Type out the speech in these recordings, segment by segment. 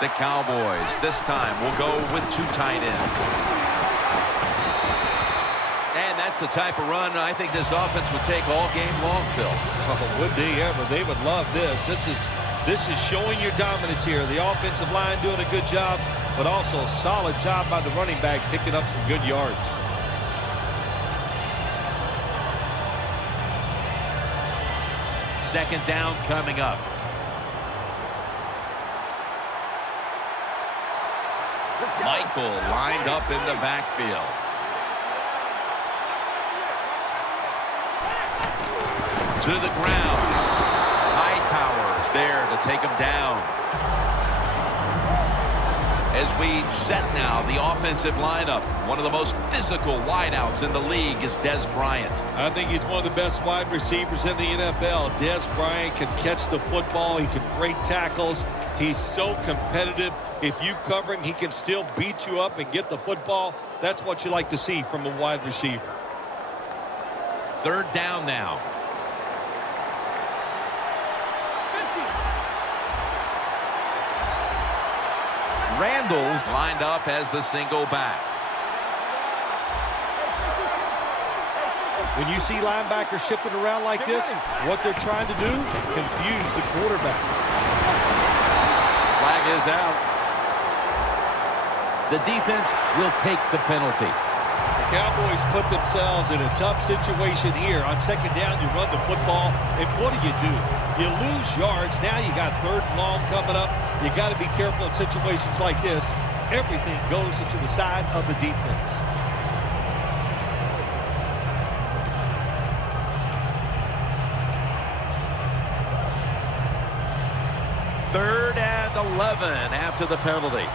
The Cowboys this time will go with 2 tight ends. And that's the type of run I think this offense would take all game long, Phil. Oh, would they ever? They would love this. This is showing your dominance here. The offensive line doing a good job, but also a solid job by the running back picking up some good yards. Second down coming up. Michael lined up in the backfield. To the ground. Hightower's there to take him down. As we set now the offensive lineup, one of the most physical wideouts in the league is Des Bryant. I think he's one of the best wide receivers in the NFL. Des Bryant can catch the football. He can break tackles. He's so competitive. If you cover him, he can still beat you up and get the football. That's what you like to see from a wide receiver. Third down now. Randall's lined up as the single back. When you see linebackers shifting around like this, what they're trying to do, confuse the quarterback. Flag is out. The defense will take the penalty. The Cowboys put themselves in a tough situation here. On second down, you run the football, and what do? You lose yards. Now you got third and long coming up. You got to be careful in situations like this. Everything goes into the side of the defense. Third and 11 after the penalty.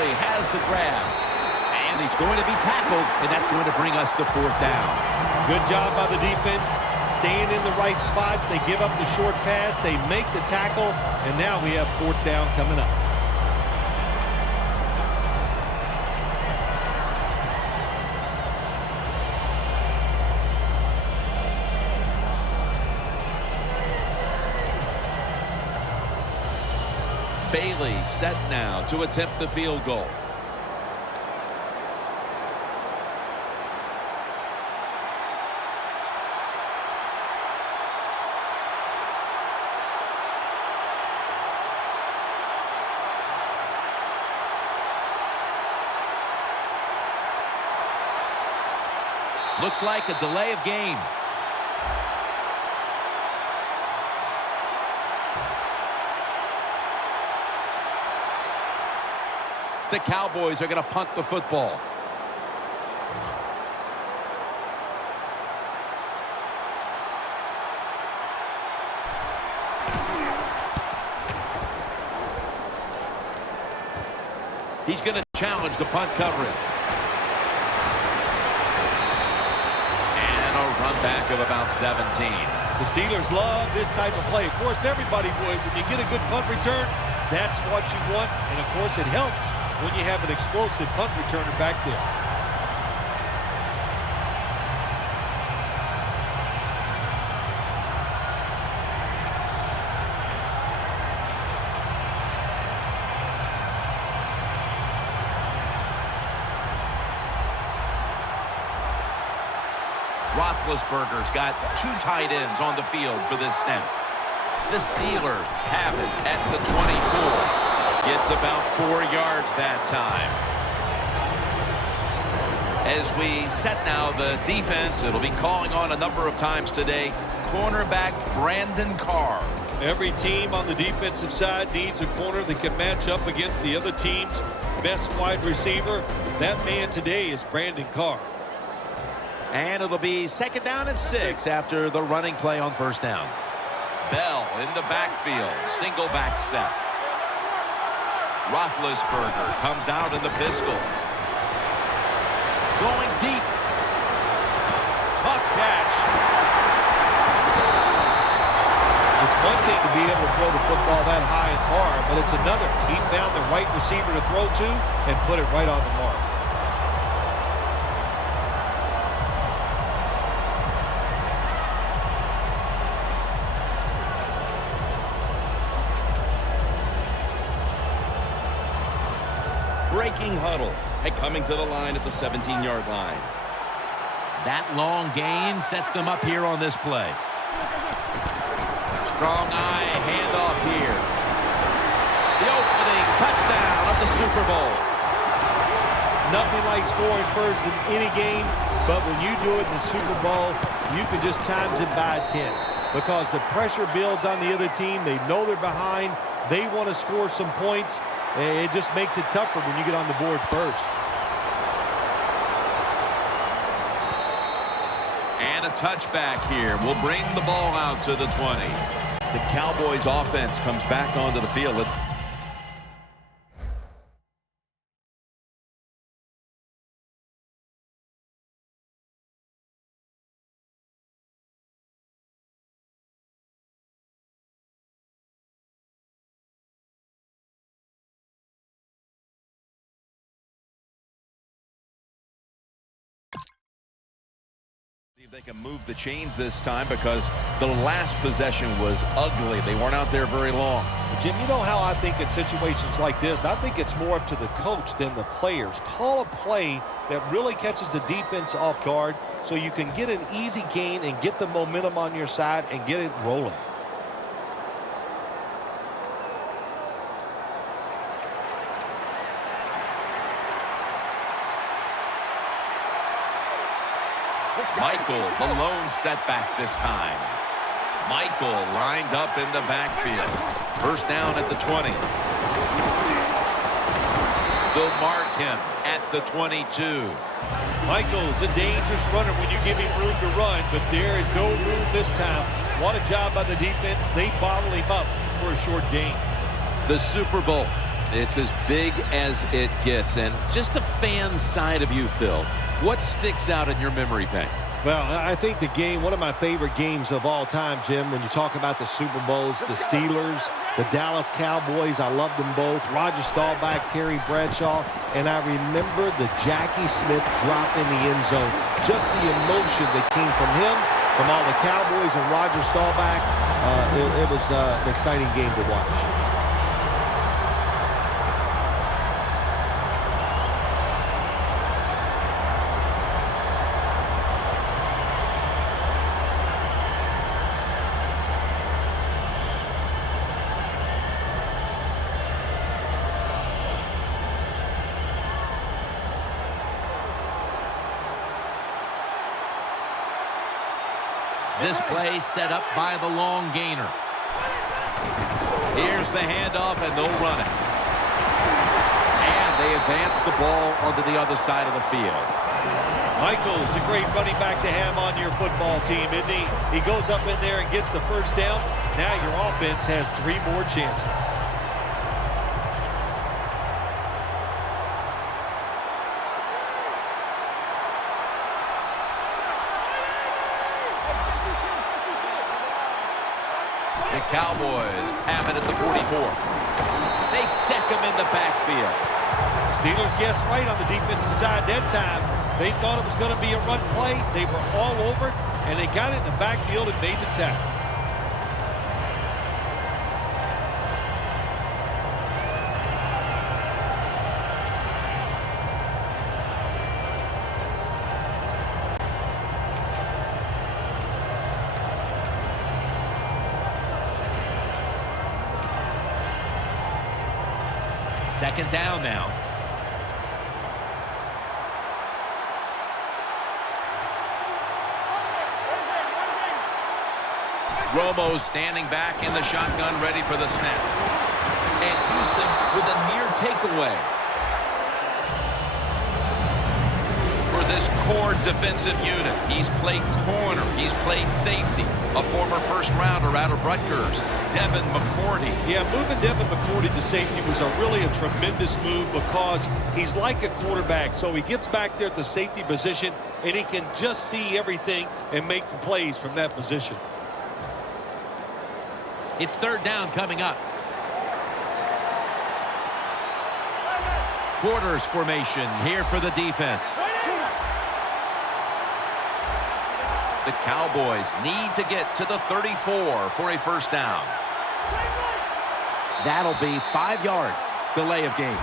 Has the grab, and he's going to be tackled, and that's going to bring us to fourth down. Good job by the defense, staying in the right spots. They give up the short pass, they make the tackle, and now we have fourth down coming up. Bailey set now to attempt the field goal. Looks like a delay of game. The Cowboys are going to punt the football. He's going to challenge the punt coverage. And a run back of about 17. The Steelers love this type of play. Of course, everybody would. When you get a good punt return, that's what you want. And, of course, it helps when you have an explosive punt returner back there. Roethlisberger's got 2 tight ends on the field for this snap. The Steelers have it at the 24. Gets about 4 yards that time. As we set now the defense, it'll be calling on a number of times today. Cornerback Brandon Carr. Every team on the defensive side needs a corner that can match up against the other team's best wide receiver. That man today is Brandon Carr. And it'll be second down and 6 after the running play on first down. Bell in the backfield, single back set. Roethlisberger comes out in the pistol. Going deep. Tough catch. It's one thing to to be able to throw the football that high and far, but it's another. He found the right receiver to throw to and put it right on the mark. Breaking huddle and coming to the line at the 17-yard line. That long gain sets them up here on this play. Strong eye handoff here. The opening touchdown of the Super Bowl. Nothing like scoring first in any game, but when you do it in the Super Bowl, you can just times it by 10 because the pressure builds on the other team. They know they're behind. They want to score some points. It just makes it tougher when you get on the board first. And a touchback here will bring the ball out to the 20. The Cowboys offense comes back onto the field. Let's see if they can move the chains this time because the last possession was ugly. They weren't out there very long. Jim, you know how I think in situations like this, I think it's more up to the coach than the players. Call a play that really catches the defense off guard so you can get an easy gain and get the momentum on your side and get it rolling. Michael, the lone setback this time. Michael lined up in the backfield. First down at the 20. They'll mark him at the 22. Michael's a dangerous runner when you give him room to run, but there is no room this time. What a job by the defense. They bottle him up for a short gain. The Super Bowl. It's as big as it gets. And just the fan side of you, Phil, what sticks out in your memory bank? Well, I think the game, one of my favorite games of all time, Jim, when you talk about the Super Bowls, the Steelers, the Dallas Cowboys, I loved them both. Roger Staubach, Terry Bradshaw, and I remember the Jackie Smith drop in the end zone. Just the emotion that came from him, from all the Cowboys and Roger Staubach. It was an exciting game to watch. This play set up by the long gainer. Here's the handoff, and they'll run it. And they advance the ball onto the other side of the field. Michael's a great running back to have on your football team, isn't he? He goes up in there and gets the first down. Now your offense has 3 more chances. The Cowboys have it at the 44. They deck him in the backfield. Steelers guessed right on the defensive side that time. They thought it was going to be a run play. They were all over it, and they got it in the backfield and made the tackle. Second down now. Romo standing back in the shotgun, ready for the snap. And Houston with a near takeaway. For this core defensive unit, he's played corner, he's played safety. A former first-rounder out of Rutgers, Devin McCourty. Yeah, moving Devin McCourty to safety was really a tremendous move because he's like a quarterback. So he gets back there at the safety position, and he can just see everything and make the plays from that position. It's third down coming up. Quarters formation here for the defense. The Cowboys need to get to the 34 for a first down. That'll be 5 yards. Delay of game.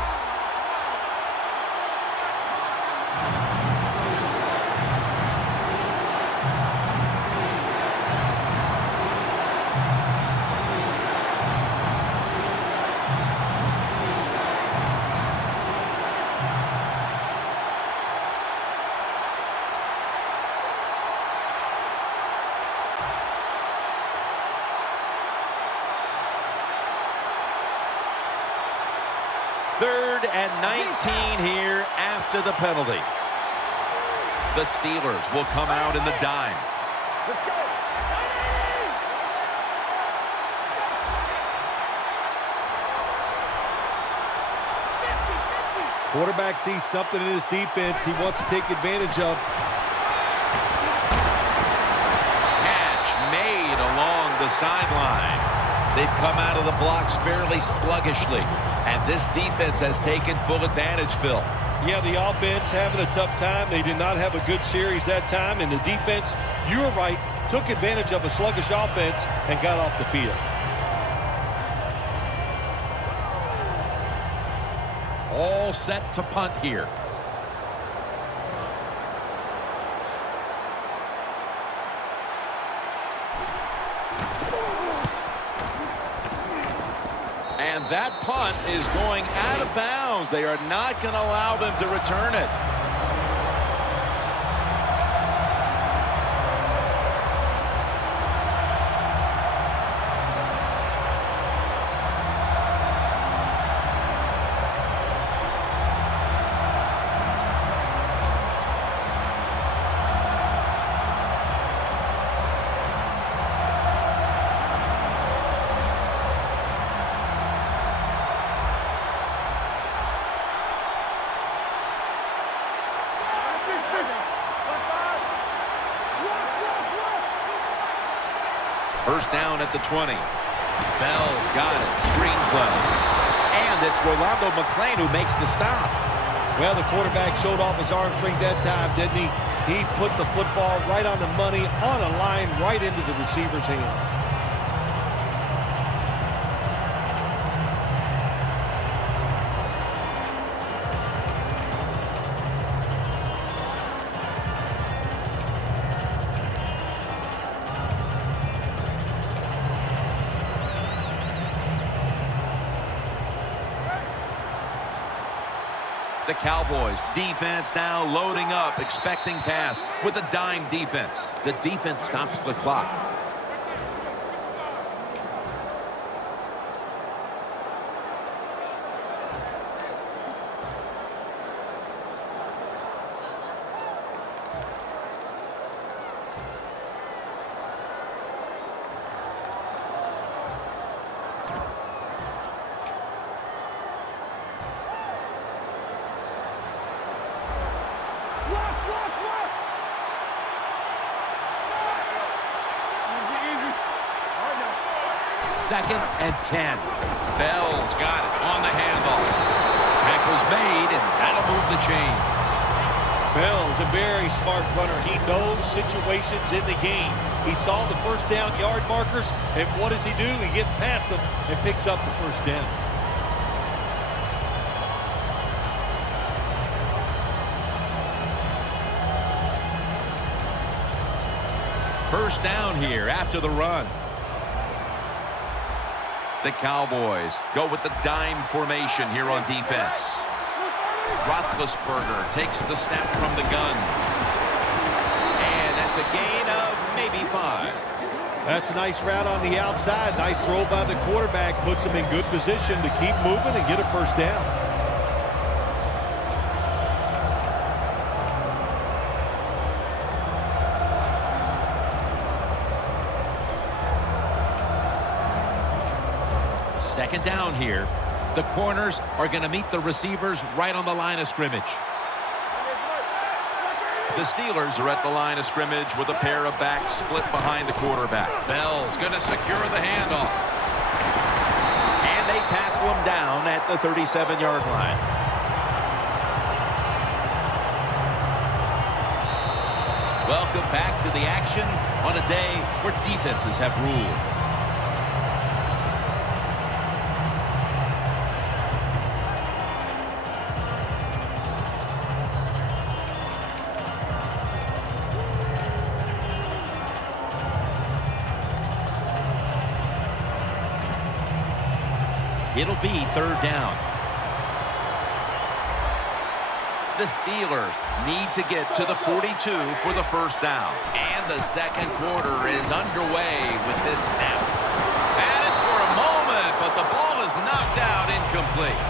Third and 19 here after the penalty. The Steelers will come out in the dime. Let's go. Quarterback sees something in his defense he wants to take advantage of. Catch made along the sideline. They've come out of the blocks fairly sluggishly, and this defense has taken full advantage, Phil. Yeah, the offense having a tough time. They did not have a good series that time, and the defense, you were right, took advantage of a sluggish offense and got off the field. All set to punt here. And that punt is going out of bounds. They are not going to allow them to return it. First down at the 20. Bell's got it. Screen play. And it's Rolando McClain who makes the stop. Well, the quarterback showed off his arm strength that time, didn't he? He put the football right on the money, on a line, right into the receiver's hands. The Cowboys defense now loading up, expecting pass with a dime defense. The defense stops the clock. Second and 10. Bell's got it on the handle. Tackle's made, and that'll move the chains. Bell's a very smart runner. He knows situations in the game. He saw the first down yard markers, and what does he do? He gets past them and picks up the first down. First down here after the run. The Cowboys go with the dime formation here on defense. Roethlisberger takes the snap from the gun. And that's a gain of maybe 5. That's a nice route on the outside. Nice throw by the quarterback. Puts him in good position to keep moving and get a first down. Second down here. The corners are going to meet the receivers right on the line of scrimmage. The Steelers are at the line of scrimmage with a pair of backs split behind the quarterback. Bell's going to secure the handoff. tackle him down at the 37-yard line. Welcome back to the action on a day where defenses have ruled. It'll be 3rd down. The Steelers need to get to the 42 for the 1st down. And the 2nd quarter is underway with this snap. Had it for a moment, but the ball is knocked out incomplete.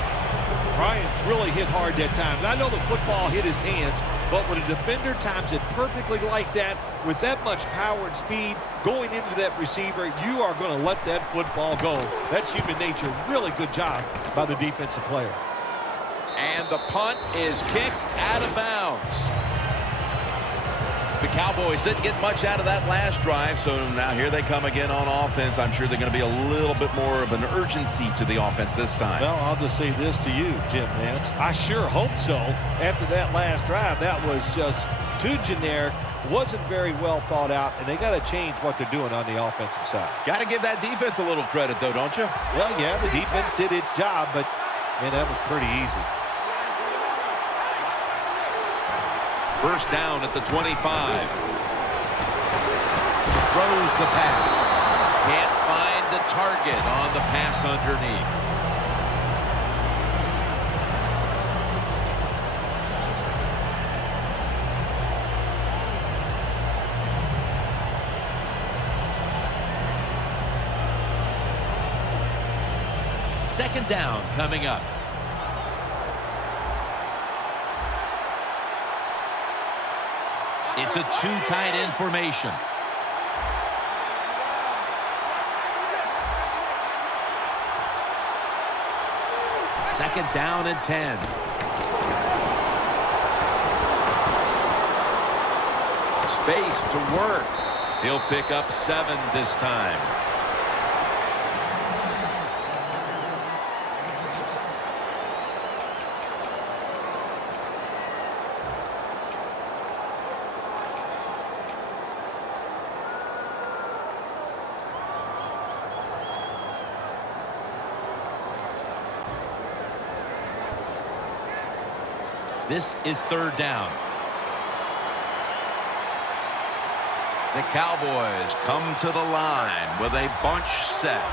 Bryant's really hit hard that time. And I know the football hit his hands, but when a defender times it perfectly like that, with that much power and speed going into that receiver, you are going to let that football go. That's human nature. Really good job by the defensive player. And the punt is kicked out of bounds. The Cowboys didn't get much out of that last drive, so now here they come again on offense. I'm sure they're going to be a little bit more of an urgency to the offense this time. Well, I'll just say this to you, Jim Nance. I sure hope so. After that last drive, that was just too generic, wasn't very well thought out, and they got to change what they're doing on the offensive side. Got to give that defense a little credit, though, don't you? Well, yeah, the defense did its job, but, man, that was pretty easy. 1st down at the 25. Throws the pass. Can't find the target on the pass underneath. Second down coming up. It's a 2 tight end formation. Second down and 10. Space to work. He'll pick up 7 this time. This is 3rd down. The Cowboys come to the line with a bunch set.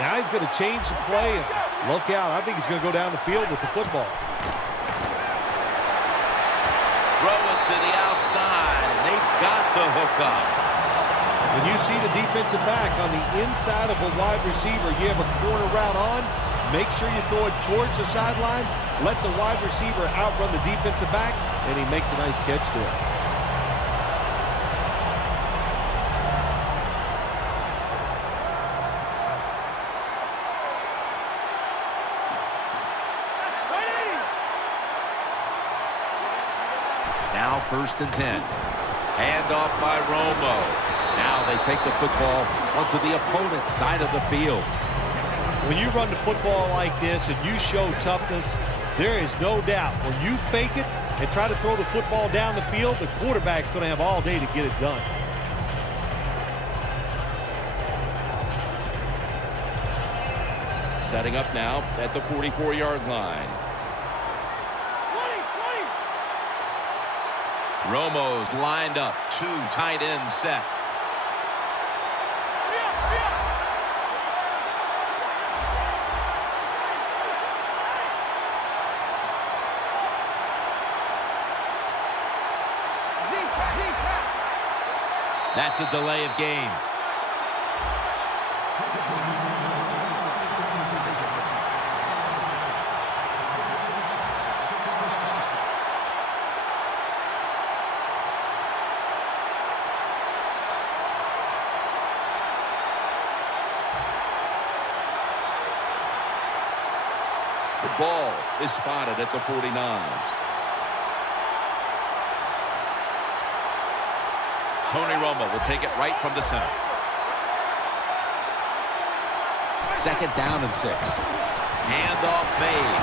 Now he's going to change the play and look out. I think he's going to go down the field with the football. Throw it to the outside, and they've got the hook up. When you see the defensive back on the inside of a wide receiver, you have a corner route on, make sure you throw it towards the sideline, let the wide receiver outrun the defensive back, and he makes a nice catch there. Now 1st and 10. Hand off by Romo. Now they take the football onto the opponent's side of the field. When you run the football like this and you show toughness, there is no doubt when you fake it and try to throw the football down the field, the quarterback's going to have all day to get it done. Setting up now at the 44-yard line. Romo's lined up. 2 tight ends set. That's a delay of game. The ball is spotted at the 49. Tony Romo will take it right from the center. Second down and 6. Handoff made.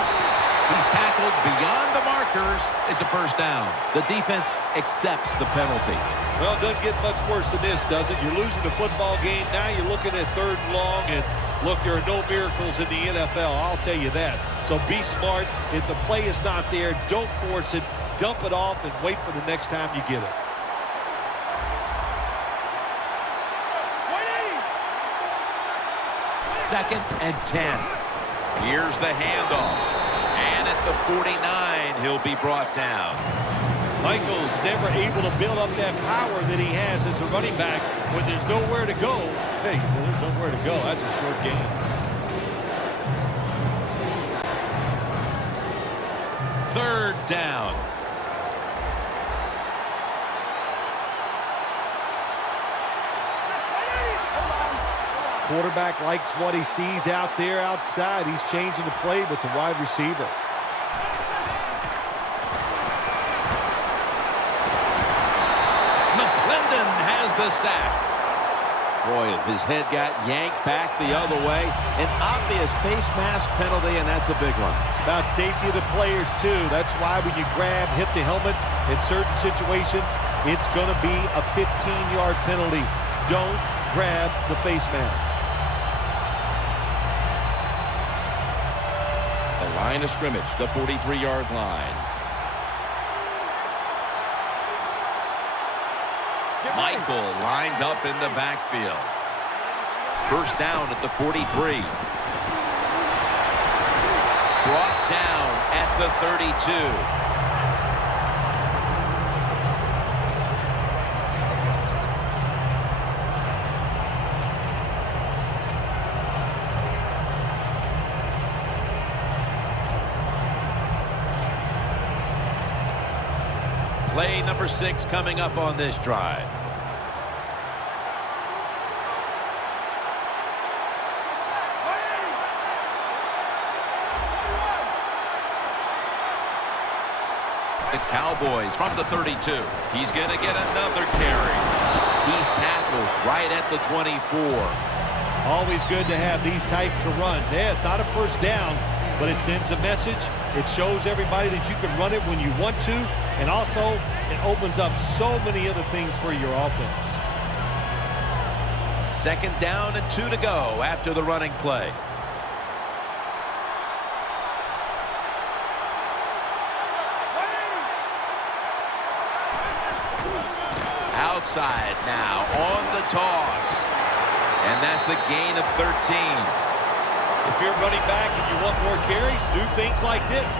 He's tackled beyond the markers. It's a first down. The defense accepts the penalty. Well, it doesn't get much worse than this, does it? You're losing the football game. Now you're looking at 3rd and long, and look, there are no miracles in the NFL. I'll tell you that. So be smart. If the play is not there, don't force it. Dump it off and wait for the next time you get it. Second and 10. Here's the handoff. And at the 49, he'll be brought down. Michael's never able to build up that power that he has as a running back when there's nowhere to go. Hey, there's nowhere to go. That's a short game. Third down. Quarterback likes what he sees out there outside. He's changing the play with the wide receiver. McClendon has the sack. Boy, his head got yanked back the other way. An obvious face mask penalty, and that's a big one. It's about safety of the players, too. That's why when you grab, hit the helmet in certain situations, it's going to be a 15-yard penalty. Don't grab the face mask. The line of scrimmage, the 43-yard line. Michael lined up in the backfield. First down at the 43. Brought down at the 32. Play number 6 coming up on this drive. The Cowboys from the 32. He's going to get another carry. He's tackled right at the 24. Always good to have these types of runs. Yeah, it's not a first down, but it sends a message. It shows everybody that you can run it when you want to, and also it opens up so many other things for your offense. Second down and 2 to go after the running play. Outside now on the toss. And that's a gain of 13. If you're running back and you want more carries, do things like this.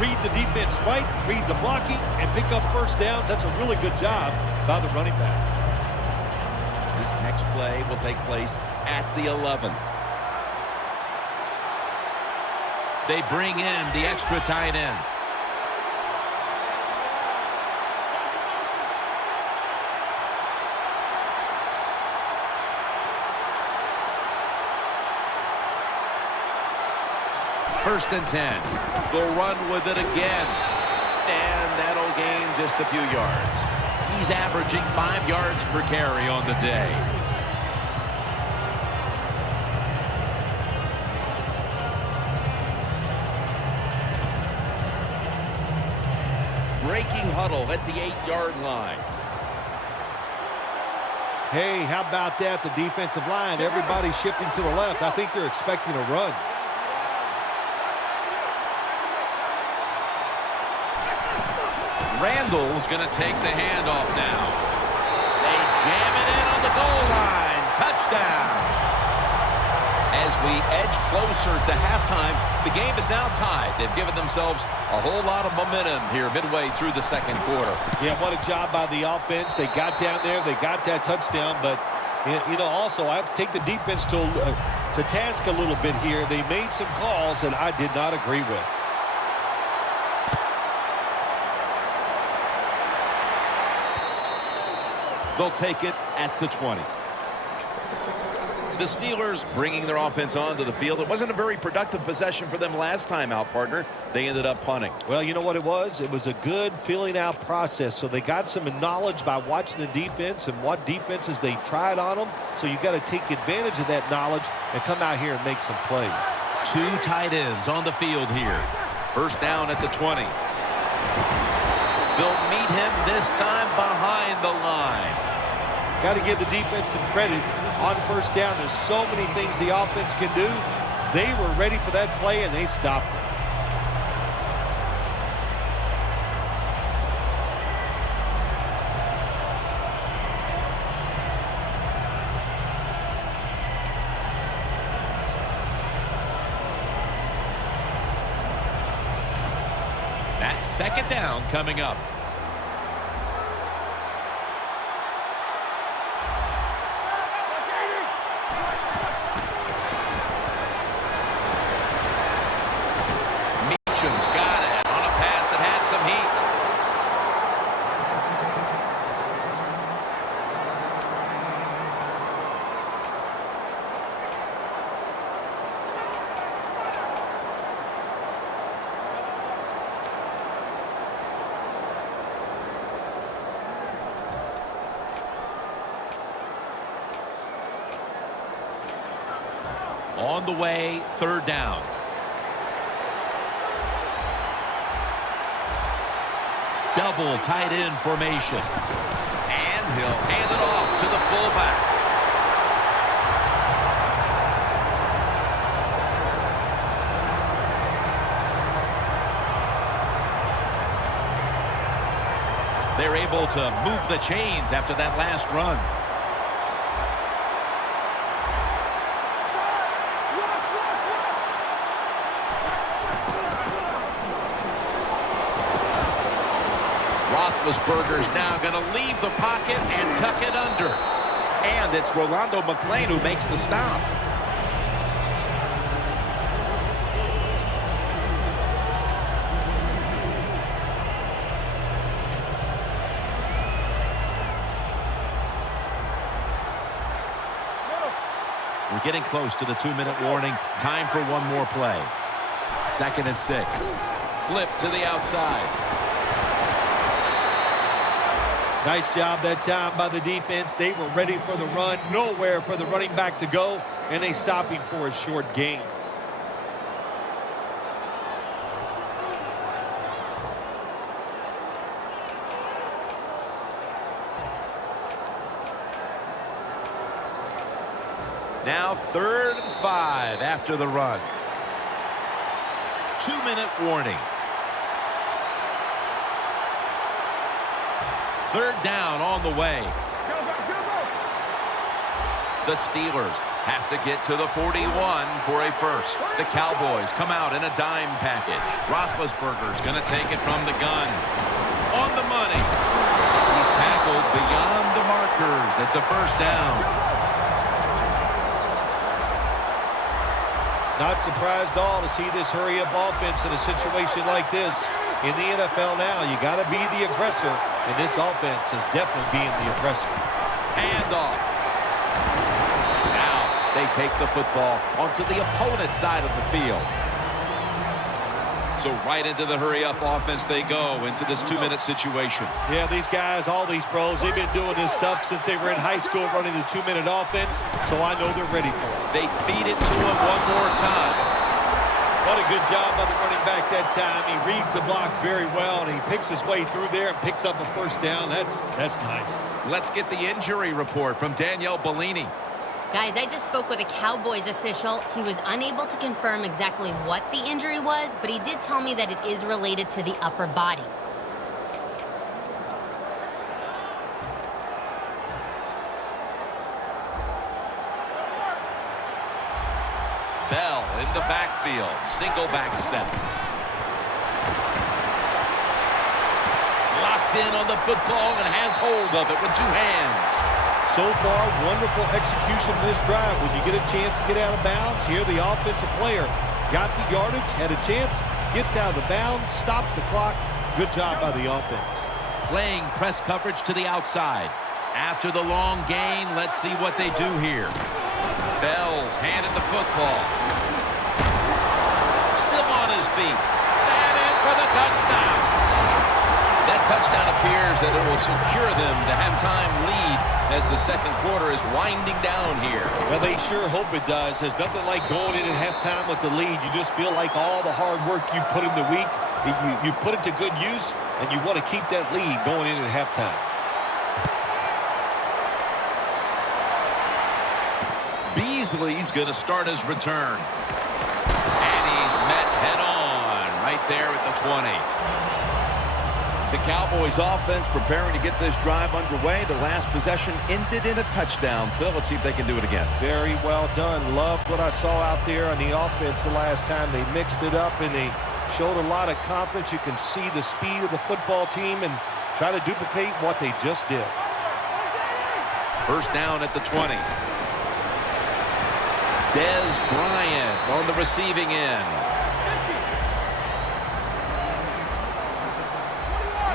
Read the defense right, read the blocking, and pick up first downs. That's a really good job by the running back. This next play will take place at the 11. They bring in the extra tight end. First and 10. They'll run with it again. And that'll gain just a few yards. He's averaging 5 yards per carry on the day. Breaking huddle at the 8-yard line. Hey, how about that? The defensive line, everybody's shifting to the left. I think they're expecting a run. Randall's going to take the handoff now. They jam it in on the goal line. Touchdown. As we edge closer to halftime, the game is now tied. They've given themselves a whole lot of momentum here midway through the second quarter. Yeah, what a job by the offense. They got down there. They got that touchdown. But, you know, also I have to take the defense to task a little bit here. They made some calls that I did not agree with. They'll take it at the 20. The Steelers bringing their offense onto the field. It wasn't a very productive possession for them last time out, partner. They ended up punting. Well, you know what it was? It was a good filling out process. So they got some knowledge by watching the defense and what defenses they tried on them. So you got to take advantage of that knowledge and come out here and make some plays. Two tight ends on the field here. First down at the 20. They'll meet him this time behind the line. Got to give the defense some credit. On first down, there's so many things the offense can do. They were ready for that play, and they stopped it. That's second down coming up. Got it on a pass that had some heat. On the way, third down. Double tight end formation. And he'll hand it off to the fullback. They're able to move the chains after that last run. Roethlisberger's now going to leave the pocket and tuck it under. And it's Rolando McClain who makes the stop. We're getting close to the 2-minute warning. Time for one more play. 2nd and 6. Flip to the outside. Nice job that time by the defense. They were ready for the run. Nowhere for the running back to go. And they stopped him for a short gain. Now 3rd and 5 after the run. 2-minute warning. 3rd down on the way. The Steelers have to get to the 41 for a first. The Cowboys come out in a dime package. Roethlisberger's going to take it from the gun. On the money. He's tackled beyond the markers. It's a first down. Not surprised at all to see this hurry-up offense in a situation like this. In the NFL now, you got to be the aggressor, and this offense is definitely being the aggressor. Handoff. Now they take the football onto the opponent's side of the field. So right into the hurry-up offense they go into this 2-minute situation. Yeah, these guys, all these pros, they've been doing this stuff since they were in high school running the 2-minute offense, so I know they're ready for it. They feed it to him one more time. What a good job by the running back that time. He reads the blocks very well, and he picks his way through there and picks up a first down. That's nice. Let's get the injury report from Danielle Bellini. Guys, I just spoke with a Cowboys official. He was unable to confirm exactly what the injury was, but he did tell me that it is related to the upper body. Bell in the backfield. Single back set. Locked in on the football and has hold of it with 2 hands. So far, wonderful execution this drive. When you get a chance to get out of bounds, here the offensive player got the yardage, had a chance, gets out of the bounds, stops the clock. Good job by the offense. Playing press coverage to the outside. After the long gain, let's see what they do here. Bell's handed the football. Still on his feet. And in for the touchdown. That touchdown appears that it will secure them the halftime lead as the second quarter is winding down here. Well, they sure hope it does. There's nothing like going in at halftime with the lead. You just feel like all the hard work you put in the week, you put it to good use, and you want to keep that lead going in at halftime. Beasley's going to start his return. And he's met head-on right there at the 20. The Cowboys offense preparing to get this drive underway. The last possession ended in a touchdown. Phil, let's see if they can do it again. Very well done. Loved what I saw out there on the offense the last time. They mixed it up and they showed a lot of confidence. You can see the speed of the football team and try to duplicate what they just did. First down at the 20. Dez Bryant on the receiving end.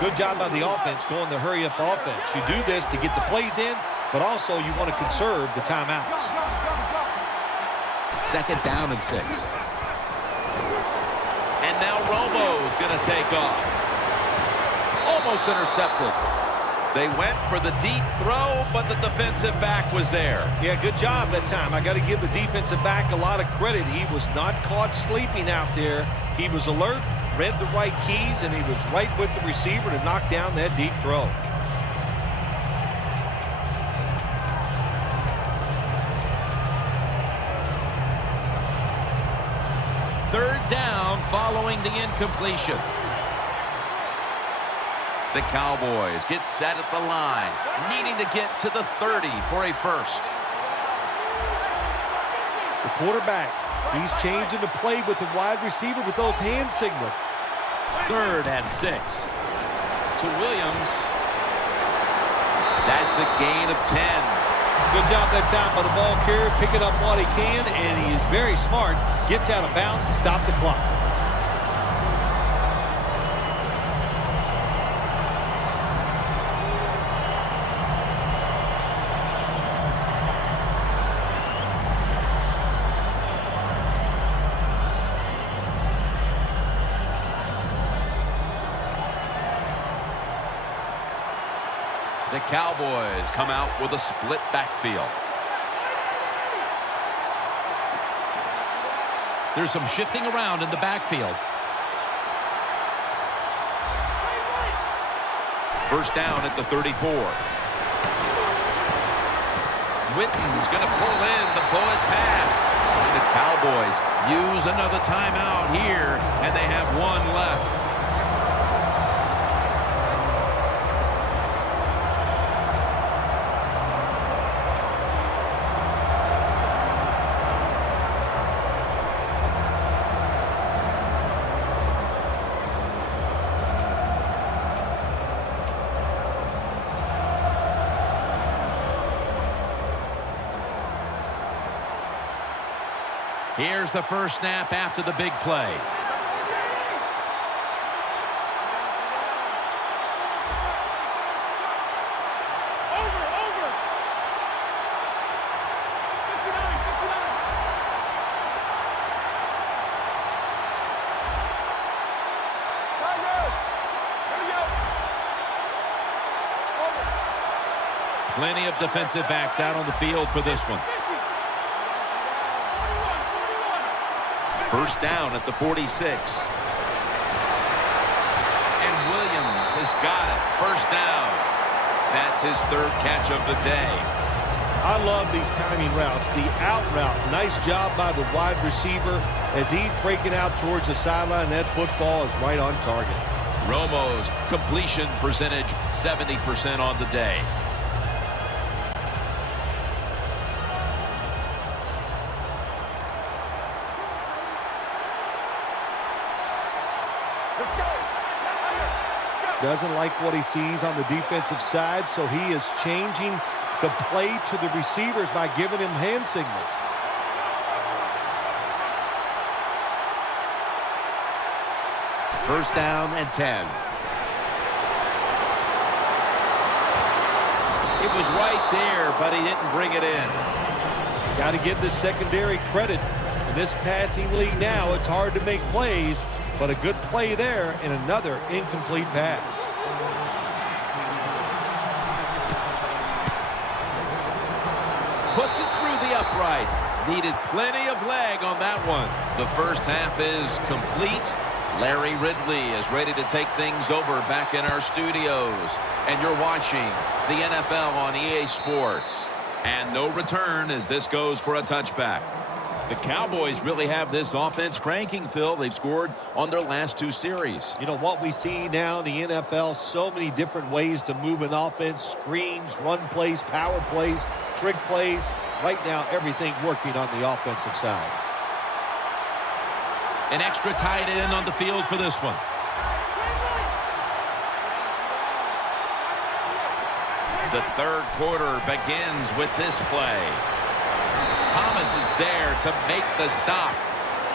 Good job by the offense going the hurry-up offense. You do this to get the plays in, but also you want to conserve the timeouts. Second down and 6. And now Romo's going to take off. Almost intercepted. They went for the deep throw, but the defensive back was there. Yeah, good job that time. I got to give the defensive back a lot of credit. He was not caught sleeping out there. He was alert, read the right keys, and he was right with the receiver to knock down that deep throw. Third down following the incompletion. The Cowboys get set at the line, needing to get to the 30 for a first. The quarterback, he's changing the play with the wide receiver with those hand signals. Third and 6. To Williams. That's a gain of 10. Good job that time by the ball carrier, picking up what he can, and he is very smart. Gets out of bounds to stop the clock. The Cowboys come out with a split backfield. There's some shifting around in the backfield. First down at the 34. Witten's going to pull in the bullet pass. The Cowboys use another timeout here, and they have one left. Here's the first snap after the big play. Plenty of defensive backs out on the field for this one. First down at the 46. And Williams has got it. First down. That's his third catch of the day. I love these timing routes. The out route, nice job by the wide receiver as he's breaking out towards the sideline. That football is right on target. Romo's completion percentage 70% on the day. Doesn't like what he sees on the defensive side, so he is changing the play to the receivers by giving him hand signals. First down and 10. It was right there, but he didn't bring it in. Got to give this secondary credit. In this passing league now, it's hard to make plays, but a good play there and another incomplete pass. Puts it through the uprights. Needed plenty of leg on that one. The first half is complete. Larry Ridley is ready to take things over back in our studios. And you're watching the NFL on EA Sports. And no return as this goes for a touchback. The Cowboys really have this offense cranking, Phil. They've scored on their last 2 series. You know what we see now in the NFL, so many different ways to move an offense, screens, run plays, power plays, trick plays. Right now, everything working on the offensive side. An extra tight end on the field for this one. The third quarter begins with this play. Thomas is there to make the stop.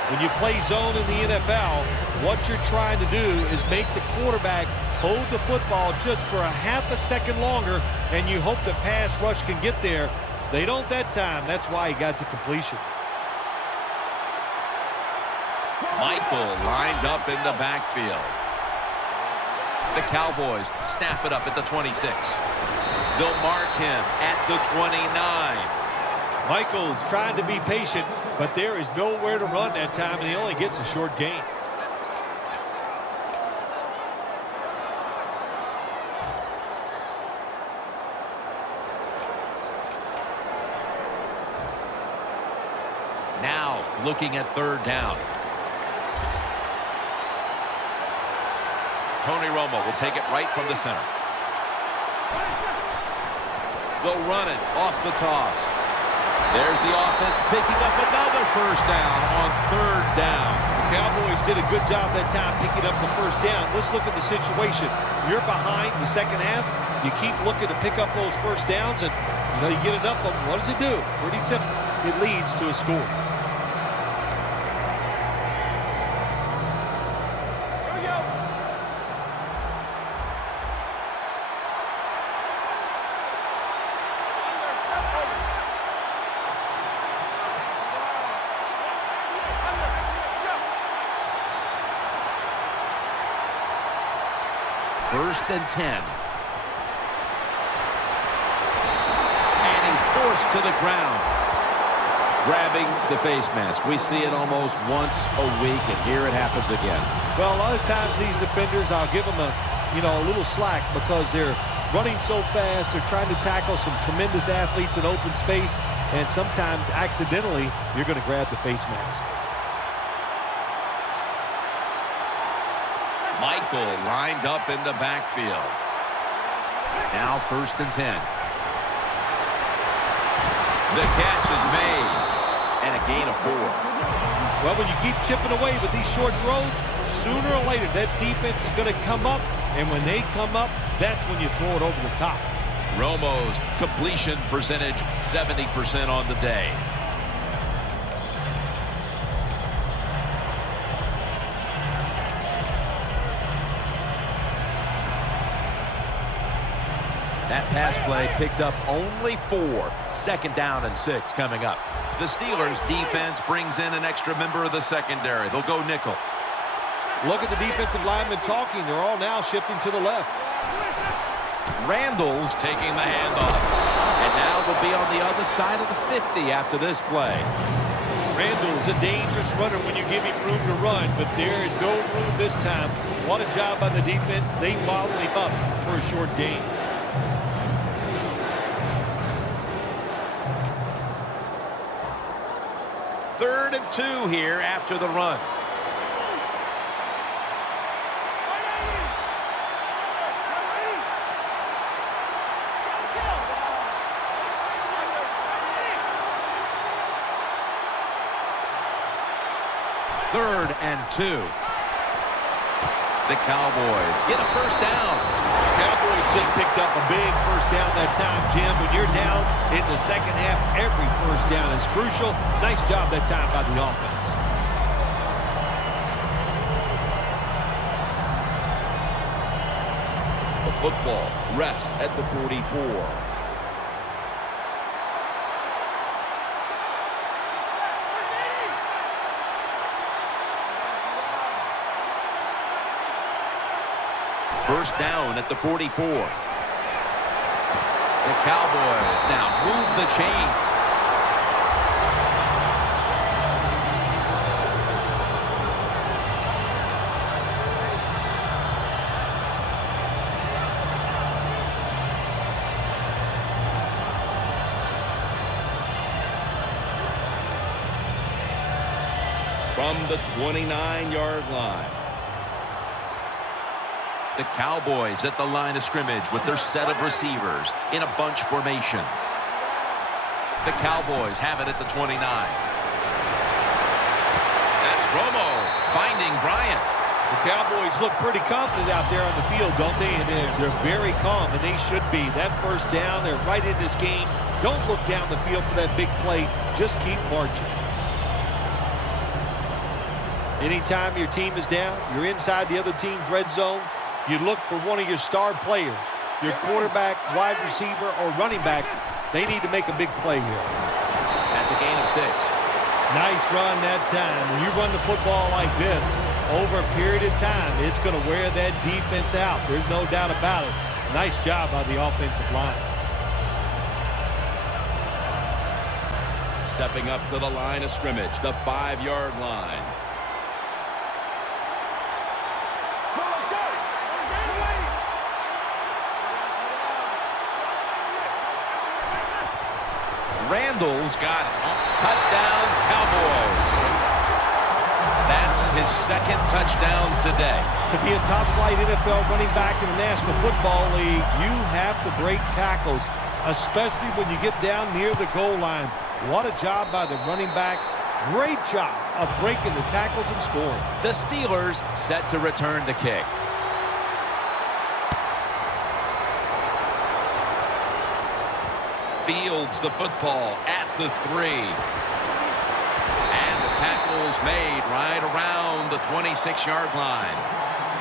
When you play zone in the NFL, what you're trying to do is make the quarterback hold the football just for a half a second longer, and you hope the pass rush can get there. They don't that time. That's why he got to completion. Michael lined up in the backfield. The Cowboys snap it up at the 26. They'll mark him at the 29. Michael's trying to be patient, but there is nowhere to run that time, and he only gets a short gain. Now looking at third down. Tony Romo will take it right from the center. They'll run it off the toss. There's the offense picking up another first down on third down. The Cowboys did a good job that time picking up the first down. Let's look at the situation. You're behind the second half. You keep looking to pick up those first downs, and you get enough of them. What does it do? Pretty simple. It leads to a score. First and 10. And he's forced to the ground. Grabbing the face mask. We see it almost once a week, and here it happens again. Well, a lot of times these defenders, I'll give them a little slack because they're running so fast. They're trying to tackle some tremendous athletes in open space, and sometimes accidentally you're going to grab the face mask. Michael lined up in the backfield. Now first and 10. The catch is made. And a gain of 4. Well, when you keep chipping away with these short throws, sooner or later that defense is going to come up. And when they come up, that's when you throw it over the top. Romo's completion percentage, 70% on the day. That pass play picked up only 4. Second down and 6 coming up. The Steelers defense brings in an extra member of the secondary. They'll go nickel. Look at the defensive linemen talking. They're all now shifting to the left. Randall's taking the handoff. And now they'll be on the other side of the 50 after this play. Randall's a dangerous runner when you give him room to run, but there is no room this time. What a job by the defense. They bottled him up for a short gain. Third and 2 here after the run. Third and 2. The Cowboys get a first down. Cowboys just picked up a big first down that time, Jim. When you're down in the second half, every first down is crucial. Nice job that time by the offense. The football rests at the 44. First down at the 44. The Cowboys now move the chains. From the 29-yard line. The Cowboys at the line of scrimmage with their set of receivers in a bunch formation. The Cowboys have it at the 29. That's Romo finding Bryant. The Cowboys look pretty confident out there on the field, don't they? And they're very calm, and they should be. That first down, they're right in this game. Don't look down the field for that big play. Just keep marching. Anytime your team is down, you're inside the other team's red zone, you look for one of your star players, your quarterback, wide receiver, or running back. They need to make a big play here. That's a gain of 6. Nice run that time. When you run the football like this, over a period of time, it's going to wear that defense out. There's no doubt about it. Nice job by the offensive line. Stepping up to the line of scrimmage, the 5-yard line. Randall's got it. Touchdown, Cowboys. That's his second touchdown today. To be a top-flight NFL running back in the National Football League, you have to break tackles, especially when you get down near the goal line. What a job by the running back. Great job of breaking the tackles and scoring. The Steelers set to return the kick. Fields the football at the 3. And the tackle's made right around the 26-yard line.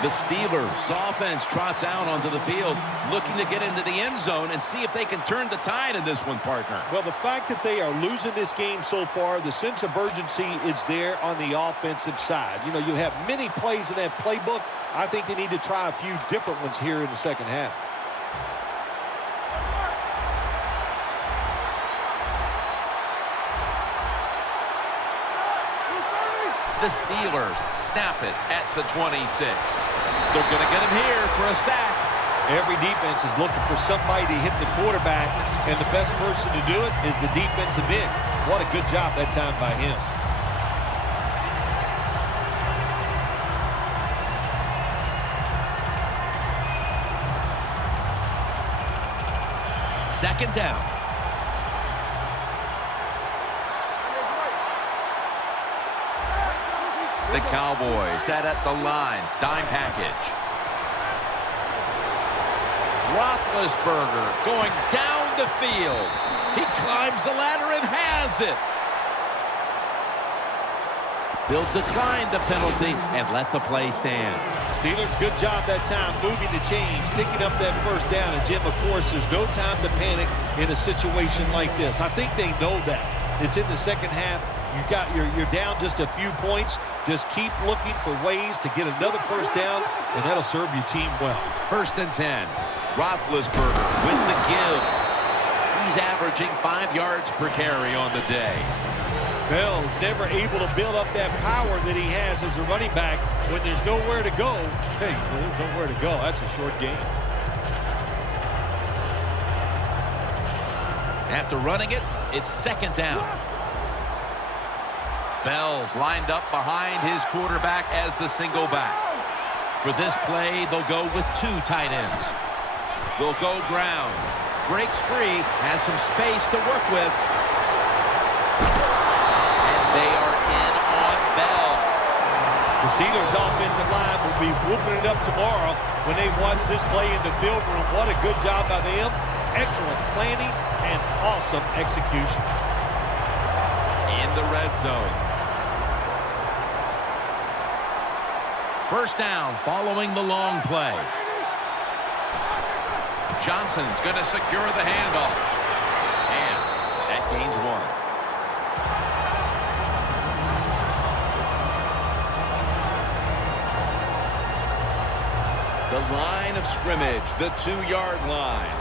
The Steelers offense trots out onto the field, looking to get into the end zone and see if they can turn the tide in this one, partner. Well, the fact that they are losing this game so far, the sense of urgency is there on the offensive side. You know, you have many plays in that playbook. I think they need to try a few different ones here in the second half. The Steelers snap it at the 26. They're going to get him here for a sack. Every defense is looking for somebody to hit the quarterback, and the best person to do it is the defensive end. What a good job that time by him. Second down. The Cowboys set at the line. Dime package. Roethlisberger going down the field. He climbs the ladder and has it. They'll decline the penalty and let the play stand. Steelers, good job that time moving the chains, picking up that first down. And Jim, of course, there's no time to panic in a situation like this. I think they know that. It's in the second half. You're down just a few points. Just keep looking for ways to get another first down, and that'll serve your team well. First and 10. Roethlisberger with the give. He's averaging 5 yards per carry on the day. Bell's never able to build up that power that he has as a running back when there's nowhere to go. Hey, there's nowhere to go. That's a short game. After running it, it's second down. Bell's lined up behind his quarterback as the single back. For this play, they'll go with 2 tight ends. They'll go ground. Breaks free, has some space to work with. And they are in on Bell. The Steelers' offensive line will be whooping it up tomorrow when they watch this play in the film room. What a good job by them. Excellent planning and awesome execution. In the red zone. First down following the long play. Johnson's going to secure the handoff. And that gains 1. The line of scrimmage, the 2-yard line.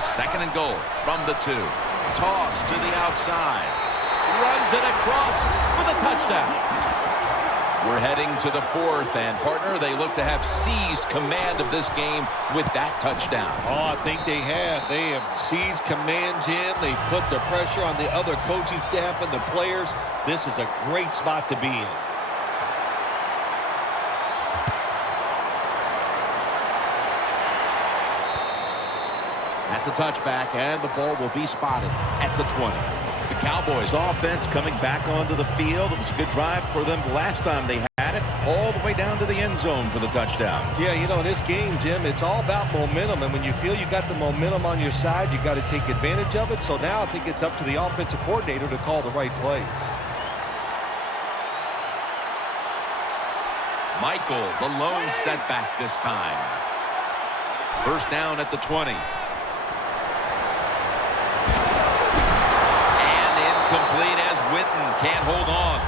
Second and goal from the 2. Toss to the outside. Runs it across for the touchdown. We're heading to the 4th, and partner, they look to have seized command of this game with that touchdown. Oh, I think they have. They have seized command, Jim. They've put the pressure on the other coaching staff and the players. This is a great spot to be in. That's a touchback, and the ball will be spotted at the 20. The Cowboys offense coming back onto the field. It was a good drive for them the last time they had it, all the way down to the end zone for the touchdown. Yeah, you know, in this game, Jim, it's all about momentum. And when you feel you got the momentum on your side, you got to take advantage of it. So now I think it's up to the offensive coordinator to call the right plays. Michael, the lone setback this time. First down at the 20. Complete as Witten can't hold on.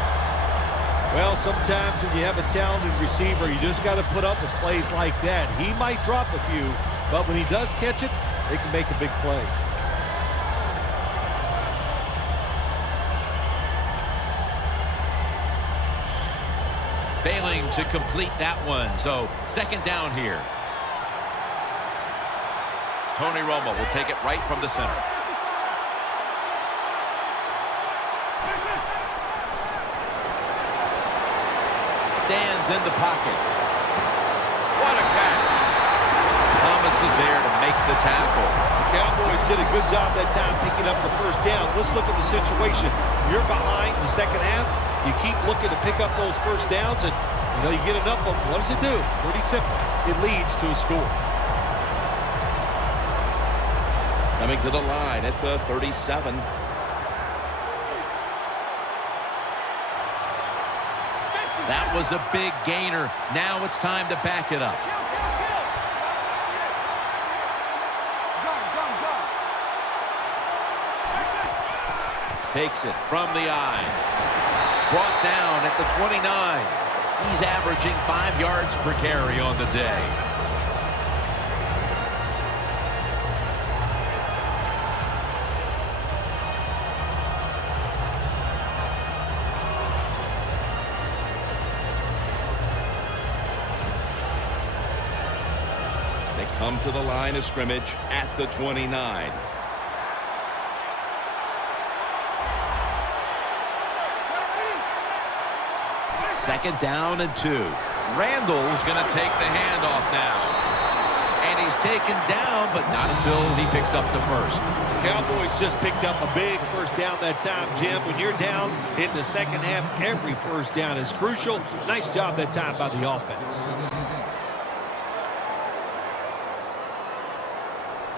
Well, sometimes when you have a talented receiver, you just got to put up with plays like that. He might drop a few, but when he does catch it, they can make a big play. Failing to complete that one, so second down here. Tony Romo will take it right from the center. Stands in the pocket. What a catch. Thomas is there to make the tackle. The Cowboys did a good job that time picking up the first down. Let's look at the situation. You're behind in the second half. You keep looking to pick up those first downs, and you get enough of them. What does it do? Pretty simple. It leads to a score. Coming to the line at the 37. That was a big gainer. Now it's time to back it up. Takes it from the eye. Brought down at the 29. He's averaging 5 yards per carry on the day. Come to the line of scrimmage at the 29. Second down and 2. Randall's going to take the handoff now. And he's taken down, but not until he picks up the first. The Cowboys just picked up a big first down that time, Jim. When you're down in the second half, every first down is crucial. Nice job that time by the offense.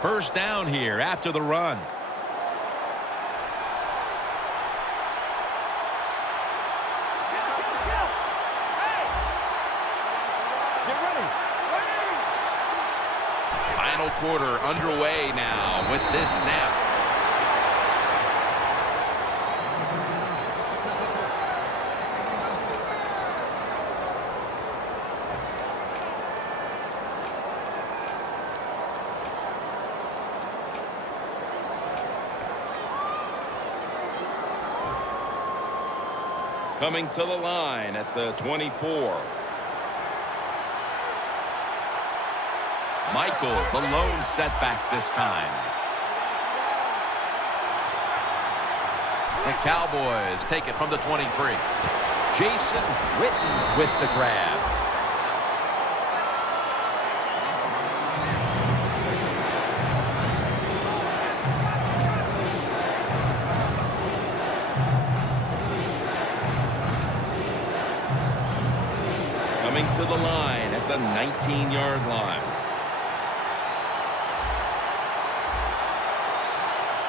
First down here after the run. Final quarter underway now with this snap. Coming to the line at the 24. Michael, the lone setback this time. The Cowboys take it from the 23. Jason Witten with the grab. Coming to the line at the 19-yard line.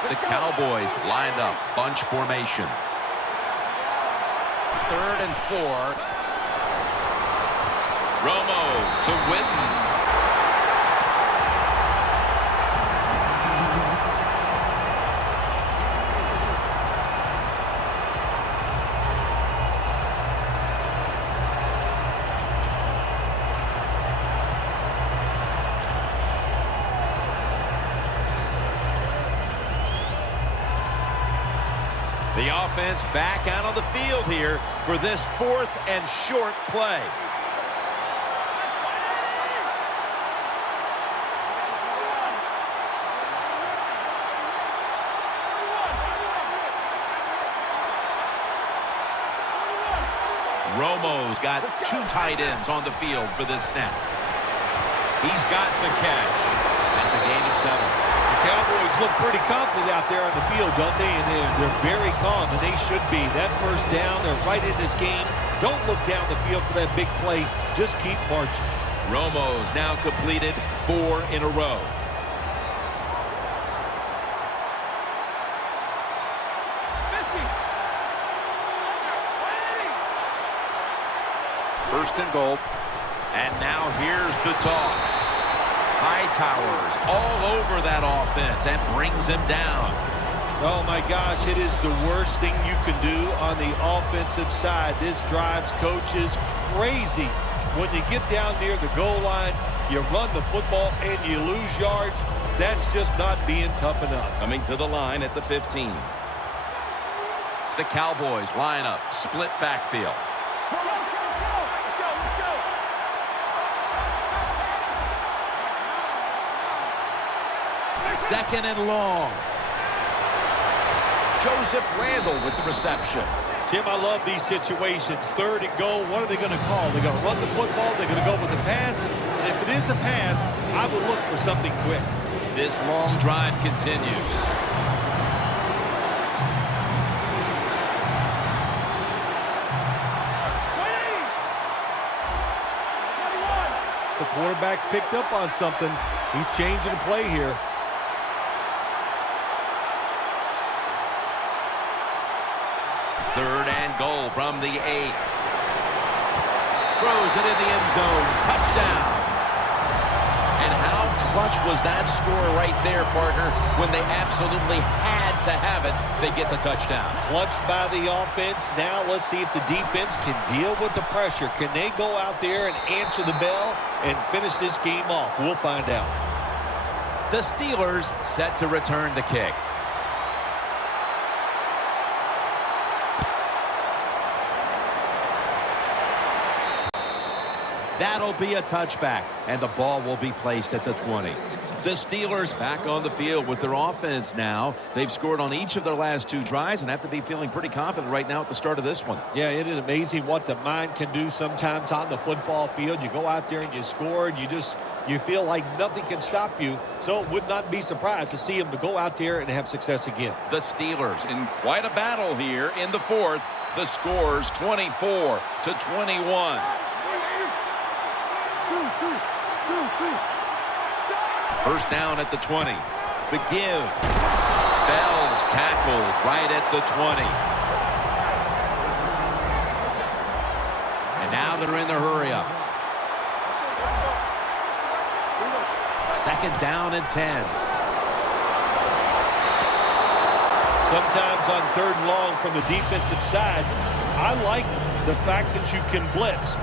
The Cowboys lined up, bunch formation. 3rd and 4. Romo to Witten. The offense back out on the field here for this 4th and short play. Romo's got 2 tight ends on the field for this snap. He's got the catch. That's a gain of 7. The Cowboys look pretty confident out there on the field, don't they? And they're very calm, and they should be. That first down, they're right in this game. Don't look down the field for that big play. Just keep marching. Romo's now completed 4 in a row. First and goal. And now here's the toss. Hightowers all over that offense and brings him down. Oh, my gosh, it is the worst thing you can do on the offensive side. This drives coaches crazy. When you get down near the goal line, you run the football and you lose yards. That's just not being tough enough. Coming to the line at the 15. The Cowboys line up, split backfield. Second and long. Joseph Randle with the reception. Jim, I love these situations. 3rd and goal, what are they going to call? They're going to run the football, they're going to go with a pass, and if it is a pass, I would look for something quick. This long drive continues. The quarterback's picked up on something. He's changing the play here. Third and goal from the 8. Throws it in the end zone. Touchdown. And how clutch was that score right there, partner? When they absolutely had to have it, they get the touchdown. Clutched by the offense. Now let's see if the defense can deal with the pressure. Can they go out there and answer the bell and finish this game off? We'll find out. The Steelers set to return the kick. That'll be a touchback, and the ball will be placed at the 20. The Steelers back on the field with their offense now. They've scored on each of their last 2 drives and have to be feeling pretty confident right now at the start of this one. Yeah, it is amazing what the mind can do sometimes on the football field. You go out there and you score, and you feel like nothing can stop you. So it would not be surprised to see them to go out there and have success again. The Steelers in quite a battle here in the 4th. The score's 24-21. First down at the 20. The give. Bell's tackled right at the 20. And now they're in the hurry up. Second down and 10. Sometimes on 3rd and long from the defensive side, I like the fact that you can blitz.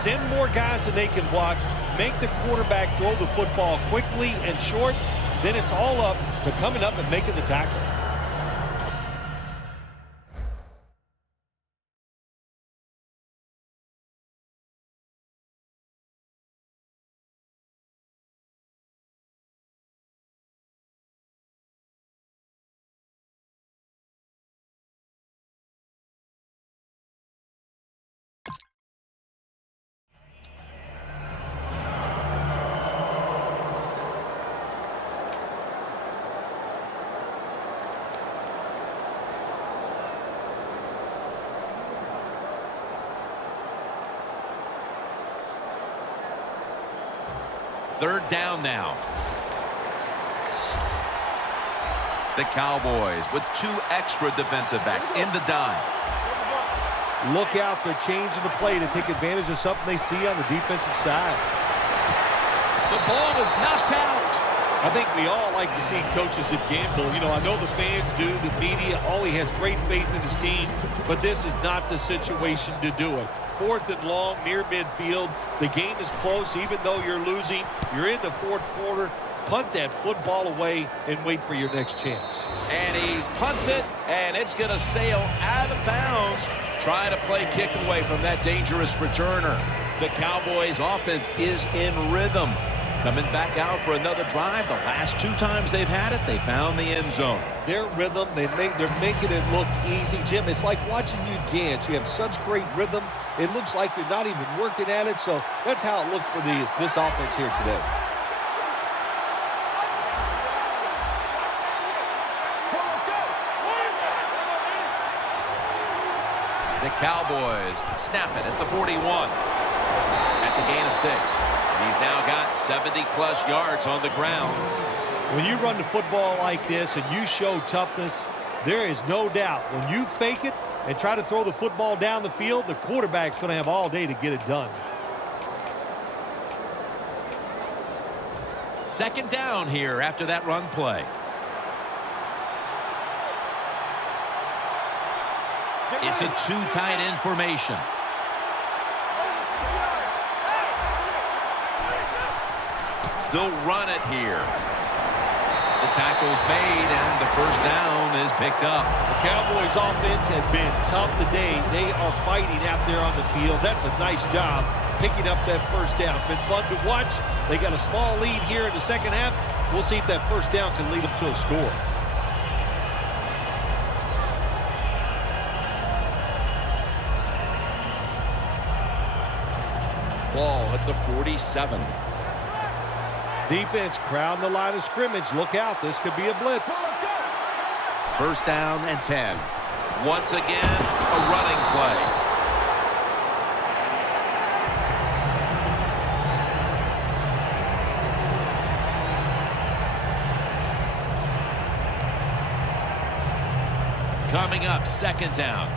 Send more guys than they can block. Make the quarterback throw the football quickly and short. Then it's all up to coming up and making the tackle. Third down now. The Cowboys with 2 extra defensive backs in the dime. Look out, they're changing the play to take advantage of something they see on the defensive side. The ball is knocked out. I think we all like to see coaches that gamble. You know, I know the fans do, the media, he has great faith in his team, but this is not the situation to do it. 4th and long near midfield. The game is close even though you're losing. You're in the 4th quarter. punt that football away and wait for your next chance. And he punts it, and it's going to sail out of bounds, trying to play kick away from that dangerous returner. The Cowboys' offense is in rhythm. Coming back out for another drive. The last 2 times they've had it, they found the end zone. Their rhythm, they're making it look easy. Jim, it's like watching you dance. You have such great rhythm. It looks like you're not even working at it. So that's how it looks for this offense here today. The Cowboys snap it at the 41. That's a gain of 6. He's now got 70-plus yards on the ground. When you run the football like this and you show toughness, there is no doubt when you fake it and try to throw the football down the field, the quarterback's going to have all day to get it done. Second down here after that run play. It's a 2 tight end formation. They'll run it here. The tackle's made, and the first down is picked up. The Cowboys' offense has been tough today. They are fighting out there on the field. That's a nice job picking up that first down. It's been fun to watch. They got a small lead here in the second half. We'll see if that first down can lead them to a score. Ball at the 47. Defense crowding the line of scrimmage. Look out. This could be a blitz. First down and 10. Once again, a running play. Coming up, second down.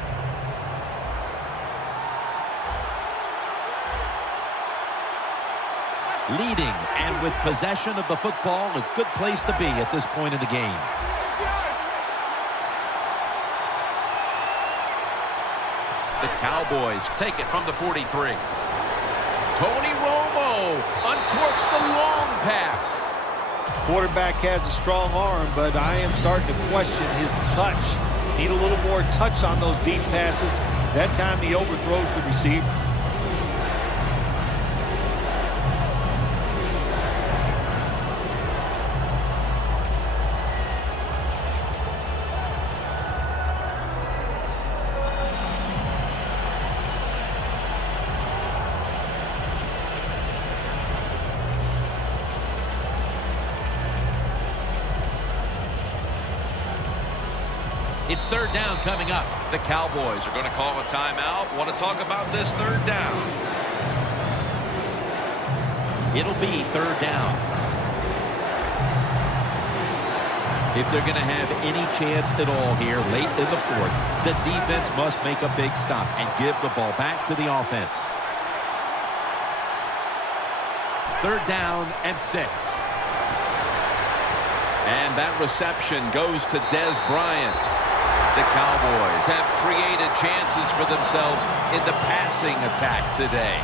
Leading and with possession of the football, a good place to be at this point in the game. The Cowboys take it from the 43. Tony Romo uncorks the long pass. Quarterback has a strong arm, but I am starting to question his touch. Need a little more touch on those deep passes. That time he overthrows the receiver. It's third down coming up. The Cowboys are going to call a timeout. Want to talk about this third down? It'll be third down. If they're going to have any chance at all here late in the fourth, the defense must make a big stop and give the ball back to the offense. Third down and 6. And that reception goes to Des Bryant. The Cowboys have created chances for themselves in the passing attack today.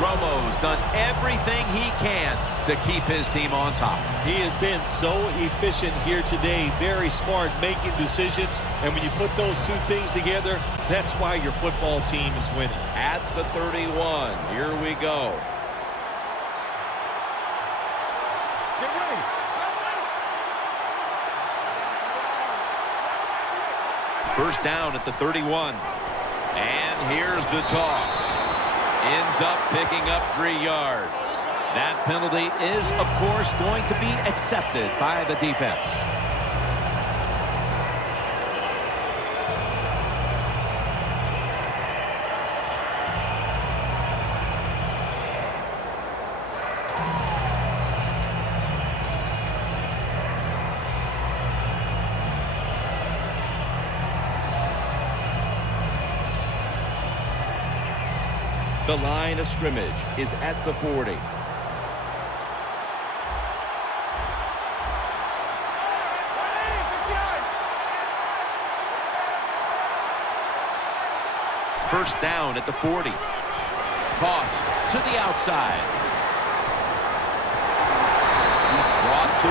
Romo's done everything he can to keep his team on top. He has been so efficient here today. Very smart making decisions. And when you put those 2 things together, that's why your football team is winning. At the 31. Here we go. Get ready. First down at the 31. And here's the toss. Ends up picking up 3 yards. That penalty is, of course, going to be accepted by the defense. The line of scrimmage is at the 40. First down at the 40. Toss to the outside. He's brought to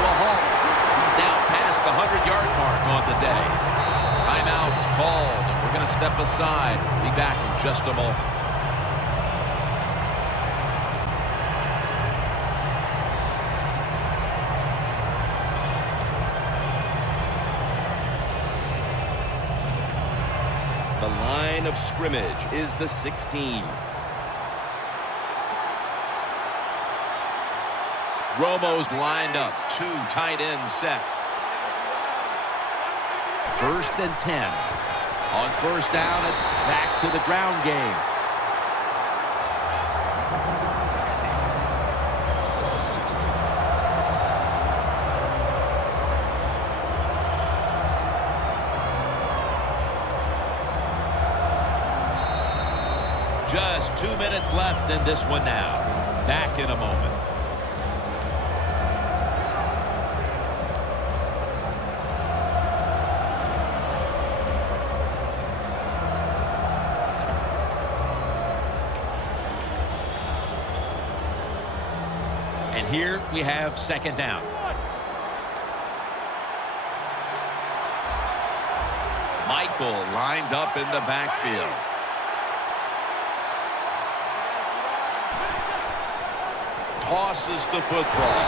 the day. Timeout's called, and we're going to step aside. Be back in just a moment. The line of scrimmage is the 16. Romo's lined up. 2 tight ends set. 1st and 10. On 1st down, it's back to the ground game. Just 2 minutes left in this one now. Back in a moment. And here we have 2nd down. Michael lined up in the backfield. Tosses the football.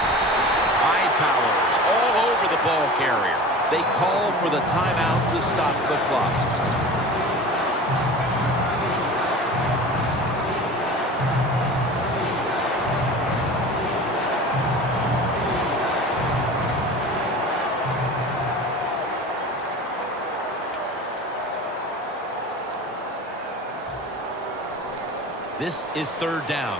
High-towers all over the ball carrier. They call for the timeout to stop the clock. This is 3rd down.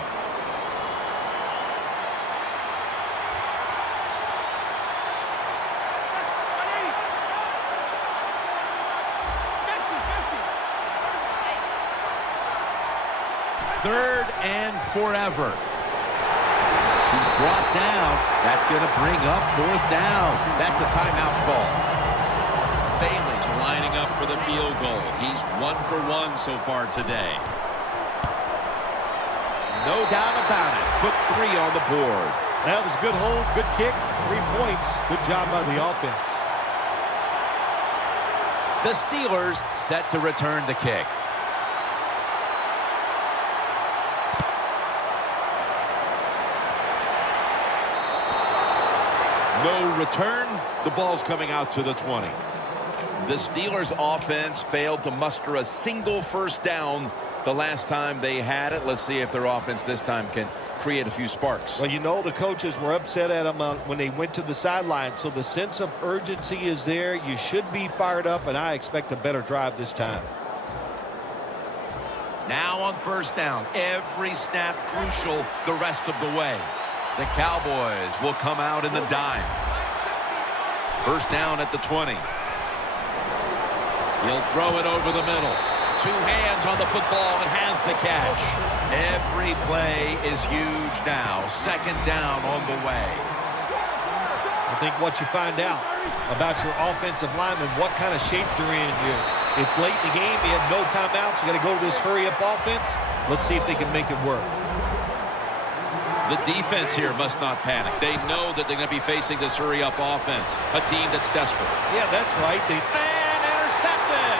Third and forever. He's brought down. That's going to bring up 4th down. That's a timeout call. Bailey's lining up for the field goal. He's 1 for 1 so far today. No doubt about it. Put 3 on the board. That was a good hold, good kick, 3 points. Good job by the offense. The Steelers set to return the kick. No return. The ball's coming out to the 20. The Steelers offense failed to muster a single 1st down the last time they had it. Let's see if their offense this time can create a few sparks. Well, you know the coaches were upset at them when they went to the sideline, so the sense of urgency is there. You should be fired up, and I expect a better drive this time. Now on 1st down, every snap crucial the rest of the way. The Cowboys will come out in the dime. 1st down at the 20. He'll throw it over the middle. 2 hands on the football and has the catch. Every play is huge now. 2nd down on the way. I think what you find out about your offensive linemen, what kind of shape they're in. It's late in the game. You have no timeouts. You got to go to this hurry-up offense. Let's see if they can make it work. The defense here must not panic. They know that they're going to be facing this hurry-up offense, a team that's desperate. Yeah, that's right. And intercepted.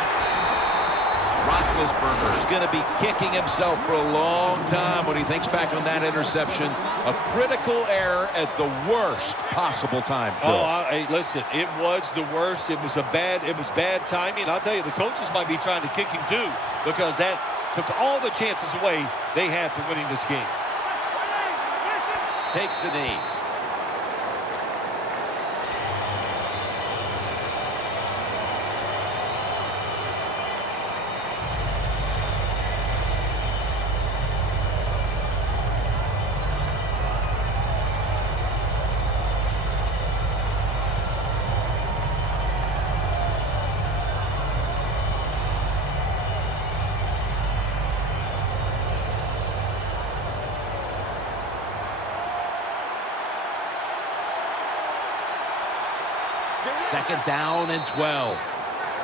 Roethlisberger is going to be kicking himself for a long time when he thinks back on that interception. A critical error at the worst possible time, Phil. Hey, listen, it was the worst. It was bad timing. I'll tell you, the coaches might be trying to kick him too, because that took all the chances away they had for winning this game. Takes a knee. Second down and 12.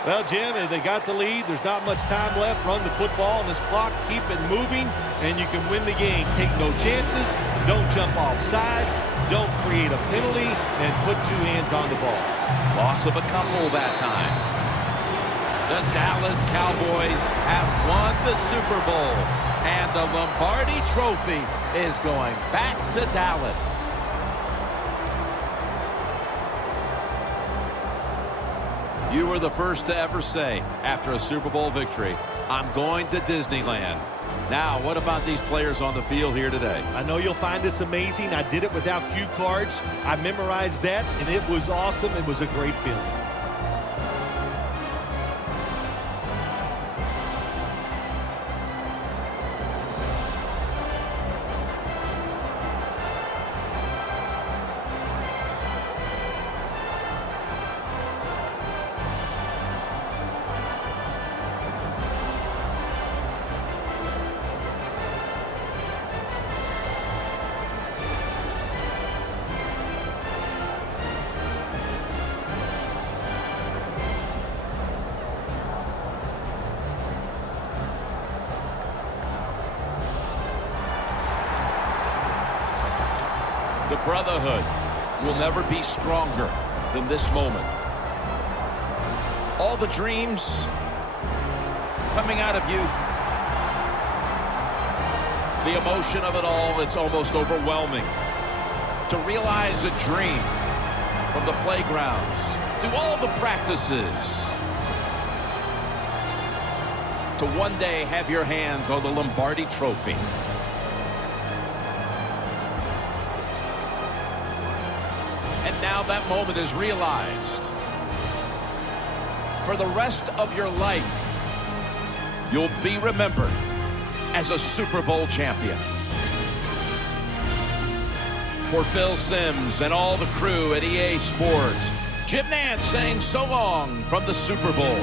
Well, Jim, they got the lead. There's not much time left. Run the football and this clock. Keep it moving, and you can win the game. Take no chances. Don't jump off sides. Don't create a penalty, and put two hands on the ball. Loss of a couple that time. The Dallas Cowboys have won the Super Bowl, and the Lombardi Trophy is going back to Dallas. You were the first to ever say, after a Super Bowl victory, I'm going to Disneyland. Now, what about these players on the field here today? I know you'll find this amazing. I did it without cue cards. I memorized that, and it was awesome. It was a great feeling. The brotherhood will never be stronger than this moment. All the dreams coming out of youth. The emotion of it all, it's almost overwhelming. To realize a dream from the playgrounds, through all the practices, to one day have your hands on the Lombardi Trophy. And now that moment is realized. For the rest of your life, you'll be remembered as a Super Bowl champion. For Phil Simms and all the crew at EA Sports, Jim Nantz saying so long from the Super Bowl.